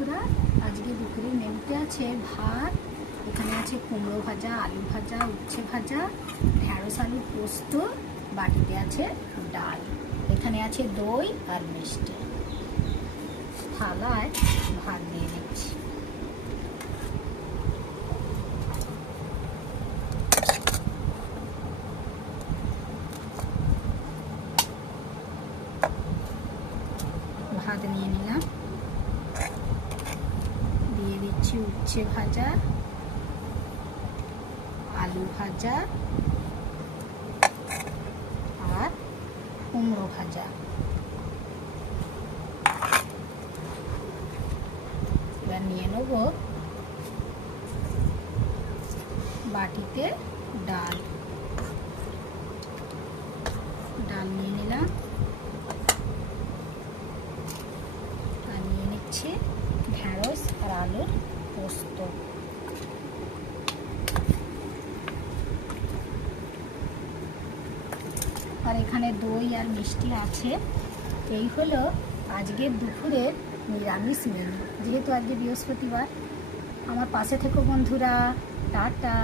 বন্ধুরা, আজকে দুপুরের মেনুতে আছে ভাত, এখানে আছে কুমড়ো ভাজা, আলু ভাজা, উচ্ছে ভাজা, ঢেঁড়স আলুর পোস্ত, বাটিতে আছে ডাল, এখানে আছে দই আর মিষ্টি। থালায় ভাত দিয়ে দিচ্ছি। ভাত নিয়ে নিলাম, দিয়ে দিচ্ছি উচ্ছে ভাজা, আলু ভাজা আর কুমড়ো ভাজা। এবার নিয়ে নেব বাটিতে ডাল। ডাল নিয়ে নিলাম আর নিয়ে নিচ্ছি ঢেঁড়স আর আলুর পোস্ত। আর এখানে দই আর মিষ্টি আছে। এই হলো আজকের দুপুরের নিরামিষ মেনু। যেহেতু আজকে বৃহস্পতিবার, আমার পাশে থেকো বন্ধুরা। টাটা।